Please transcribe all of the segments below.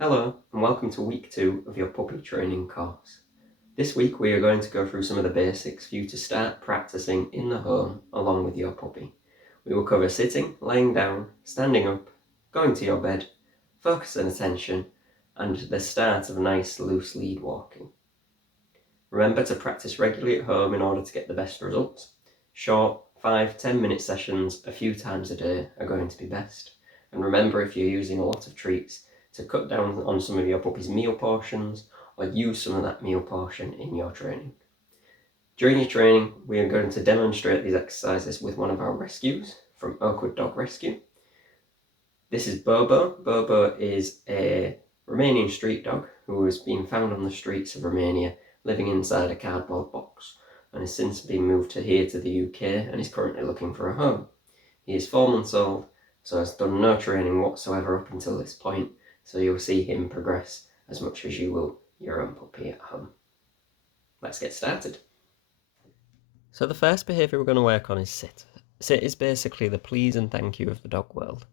Hello and welcome to week 2 of your puppy training course. This week we are going to go through some of the basics for you to start practicing in the home along with your puppy. We will cover sitting, laying down, standing up, going to your bed, focus and attention, and the start of nice loose lead walking. Remember to practice regularly at home in order to get the best results. Short 5-10 minute sessions a few times a day are going to be best. And remember, if you're using a lot of treats, to cut down on some of your puppy's meal portions or use some of that meal portion in your training. During your training, we are going to demonstrate these exercises with one of our rescues from Oakwood Dog Rescue. This is Bobo. Bobo is a Romanian street dog who has been found on the streets of Romania living inside a cardboard box and has since been moved here to the UK and is currently looking for a home. He is 4 months old, so has done no training whatsoever up until this point, so you'll see him progress as much as you will your own puppy at home. Let's get started. So the first behaviour we're going to work on is sit. Sit is basically the please and thank you of the dog world.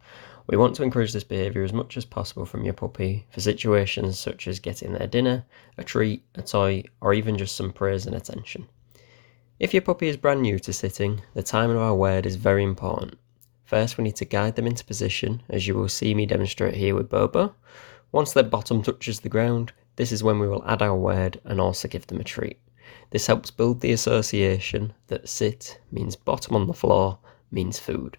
We want to encourage this behaviour as much as possible from your puppy for situations such as getting their dinner, a treat, a toy, or even just some praise and attention. If your puppy is brand new to sitting, the timing of our word is very important. First, we need to guide them into position, as you will see me demonstrate here with Bobo. Once their bottom touches the ground, this is when we will add our word and also give them a treat. This helps build the association that sit means bottom on the floor means food.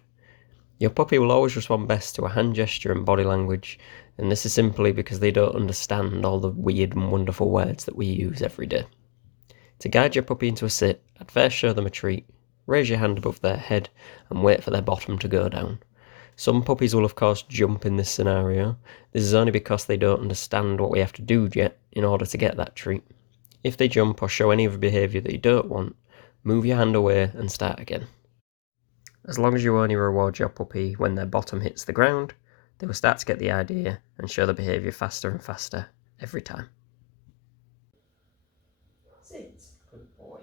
Your puppy will always respond best to a hand gesture and body language, and this is simply because they don't understand all the weird and wonderful words that we use every day. To guide your puppy into a sit, I'd first show them a treat, raise your hand above their head and wait for their bottom to go down. Some puppies will of course jump in this scenario. This is only because they don't understand what we have to do yet in order to get that treat. If they jump or show any other behaviour that you don't want, move your hand away and start again. As long as you only reward your puppy when their bottom hits the ground, they will start to get the idea and show the behaviour faster and faster every time. Sit, good boy.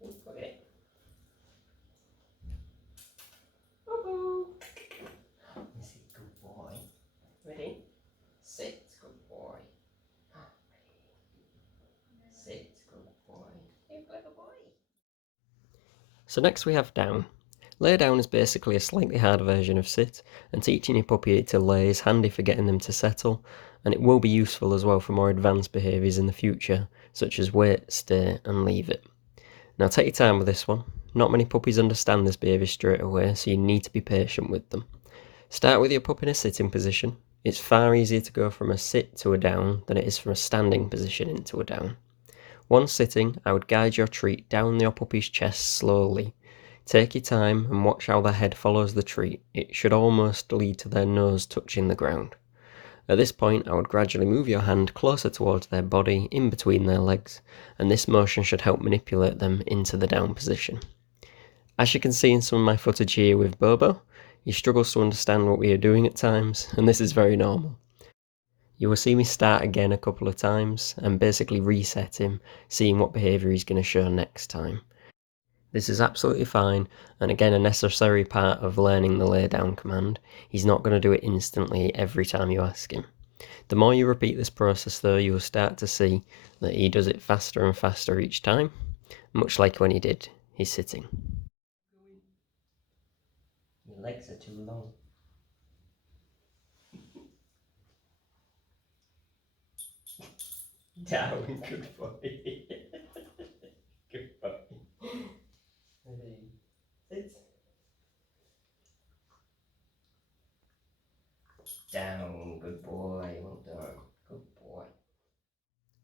Good boy. Bobo. Sit, good boy. Ready? Sit, good boy. Ready? Sit, good boy. You clever boy. So next we have down. Lay down is basically a slightly harder version of sit, and teaching your puppy to lay is handy for getting them to settle, and it will be useful as well for more advanced behaviours in the future, such as wait, stay and leave it. Now take your time with this one. Not many puppies understand this behaviour straight away, so you need to be patient with them. Start with your pup in a sitting position. It's far easier to go from a sit to a down than it is from a standing position into a down. Once sitting, I would guide your treat down your puppy's chest slowly. Take your time and watch how their head follows the treat. It should almost lead to their nose touching the ground. At this point, I would gradually move your hand closer towards their body, in between their legs, and this motion should help manipulate them into the down position. As you can see in some of my footage here with Bobo, he struggles to understand what we are doing at times, and this is very normal. You will see me start again a couple of times and basically reset him, seeing what behaviour he's going to show next time. This is absolutely fine, and again a necessary part of learning the lay down command. He's not going to do it instantly every time you ask him. The more you repeat this process though, you will start to see that he does it faster and faster each time, much like when he did his sitting. Your legs are too long. Down, good boy. Good boy. Ready, sit. Down, good boy, well done, good boy.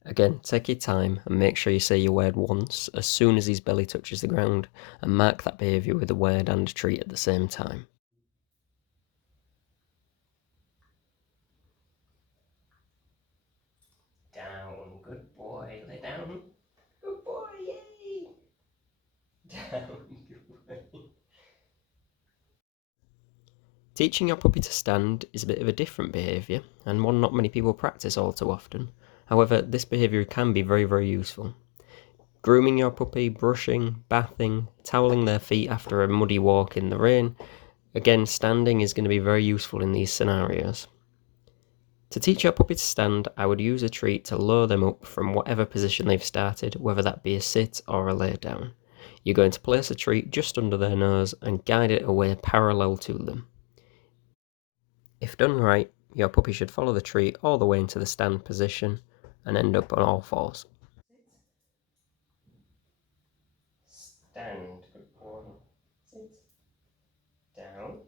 Again, take your time and make sure you say your word once as soon as his belly touches the ground, and mark that behaviour with a word and a treat at the same time. Down, good boy, lay down. Good boy, yay! Down, good boy. Teaching your puppy to stand is a bit of a different behaviour, and one not many people practice all too often. However, this behaviour can be very, very useful. Grooming your puppy, brushing, bathing, toweling their feet after a muddy walk in the rain. Again, standing is going to be very useful in these scenarios. To teach your puppy to stand, I would use a treat to lure them up from whatever position they've started, whether that be a sit or a lay down. You're going to place a treat just under their nose and guide it away parallel to them. If done right, your puppy should follow the treat all the way into the stand position and end up on all fours. Stand, good boy. Sit. Down.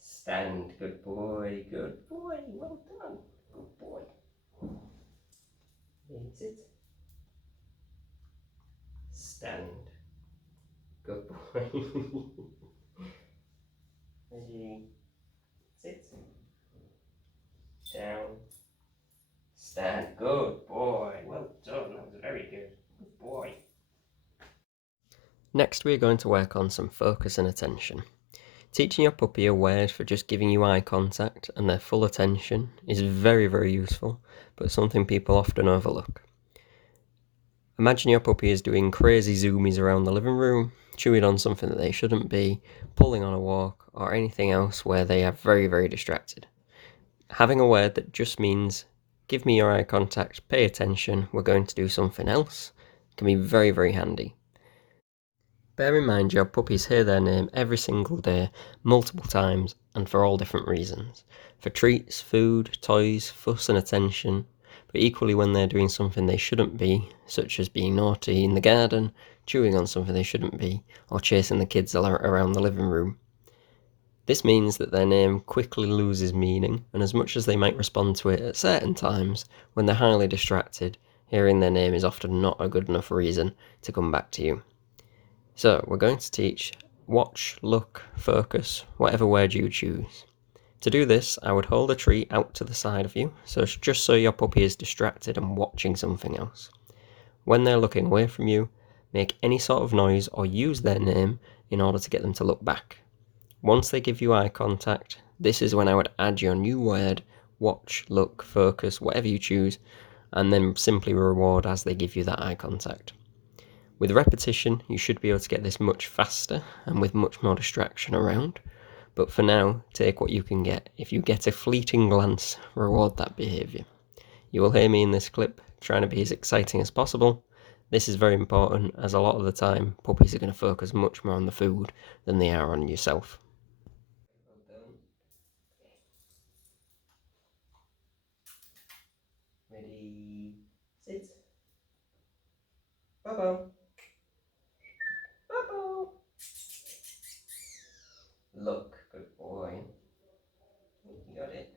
Stand, good boy, good boy, well done, good boy. Sit. Stand, good boy. Ready, sit. Down. Stand, good boy, well done, that was very good, good boy. Next we are going to work on some focus and attention. Teaching your puppy a word for just giving you eye contact and their full attention is very, very useful, but something people often overlook. Imagine your puppy is doing crazy zoomies around the living room, chewing on something that they shouldn't be, pulling on a walk, or anything else where they are very, very distracted. Having a word that just means, give me your eye contact, pay attention, we're going to do something else, can be very, very handy. Bear in mind your puppies hear their name every single day, multiple times, and for all different reasons. For treats, food, toys, fuss and attention, but equally when they're doing something they shouldn't be, such as being naughty in the garden, chewing on something they shouldn't be, or chasing the kids around the living room. This means that their name quickly loses meaning, and as much as they might respond to it at certain times, when they're highly distracted, hearing their name is often not a good enough reason to come back to you. So we're going to teach watch, look, focus, whatever word you choose. To do this, I would hold a treat out to the side of you, so it's just so your puppy is distracted and watching something else. When they're looking away from you, make any sort of noise or use their name in order to get them to look back. Once they give you eye contact, this is when I would add your new word, watch, look, focus, whatever you choose, and then simply reward as they give you that eye contact. With repetition, you should be able to get this much faster and with much more distraction around. But for now, take what you can get. If you get a fleeting glance, reward that behaviour. You will hear me in this clip trying to be as exciting as possible. This is very important as a lot of the time puppies are going to focus much more on the food than they are on yourself. Ready, sit. Bobo. Bobo. Look, good boy. You got it.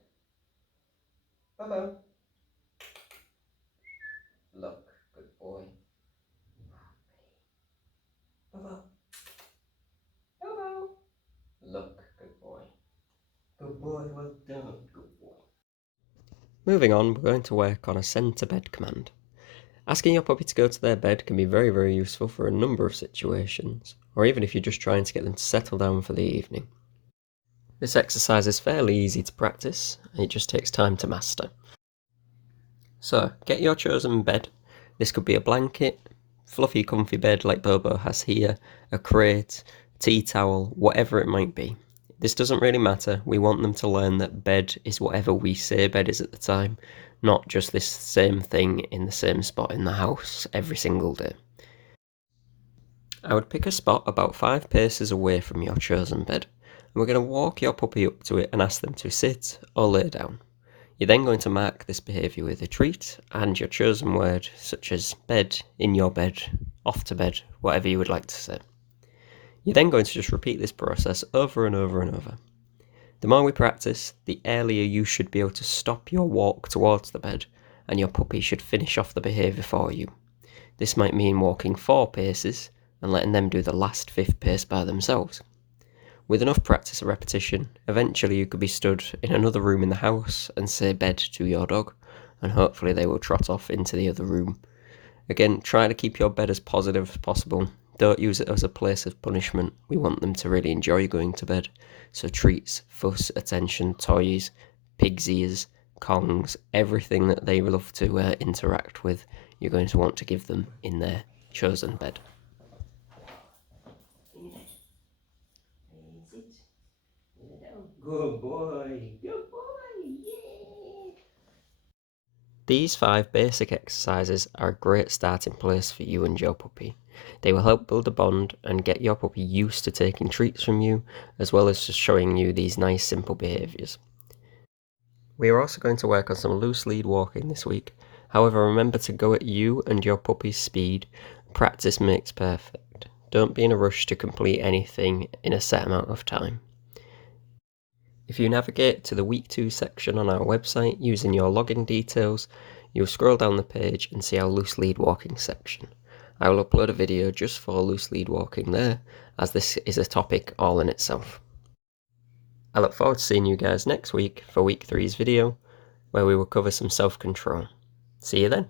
Bobo. Look, good boy. Bobo. Bobo. Look, good boy. Good boy, well done, good boy. Moving on, we're going to work on a send to bed command. Asking your puppy to go to their bed can be very, very useful for a number of situations, or even if you're just trying to get them to settle down for the evening. This exercise is fairly easy to practice, and it just takes time to master. So, get your chosen bed. This could be a blanket, fluffy comfy bed like Bobo has here, a crate, tea towel, whatever it might be. This doesn't really matter, we want them to learn that bed is whatever we say bed is at the time, not just this same thing in the same spot in the house every single day. I would pick a spot about 5 paces away from your chosen bed, and we're going to walk your puppy up to it and ask them to sit or lay down. You're then going to mark this behaviour with a treat and your chosen word, such as bed, in your bed, off to bed, whatever you would like to say. You're then going to just repeat this process over and over and over. The more we practice, the earlier you should be able to stop your walk towards the bed, and your puppy should finish off the behaviour for you. This might mean walking 4 paces and letting them do the last 5th pace by themselves. With enough practice and repetition, eventually you could be stood in another room in the house and say bed to your dog, and hopefully they will trot off into the other room. Again, try to keep your bed as positive as possible. Don't use it as a place of punishment. We want them to really enjoy going to bed. So treats, fuss, attention, toys, pig's ears, Kongs, everything that they love to interact with, you're going to want to give them in their chosen bed. Good boy. Good boy. Yeah. These 5 basic exercises are a great starting place for you and your puppy. They will help build a bond and get your puppy used to taking treats from you, as well as just showing you these nice simple behaviours. We are also going to work on some loose lead walking this week. However, remember to go at you and your puppy's speed. Practice makes perfect. Don't be in a rush to complete anything in a set amount of time. If you navigate to the week 2 section on our website using your login details, you'll scroll down the page and see our loose lead walking section. I will upload a video just for loose lead walking there, as this is a topic all in itself. I look forward to seeing you guys next week for week 3's video, where we will cover some self-control. See you then.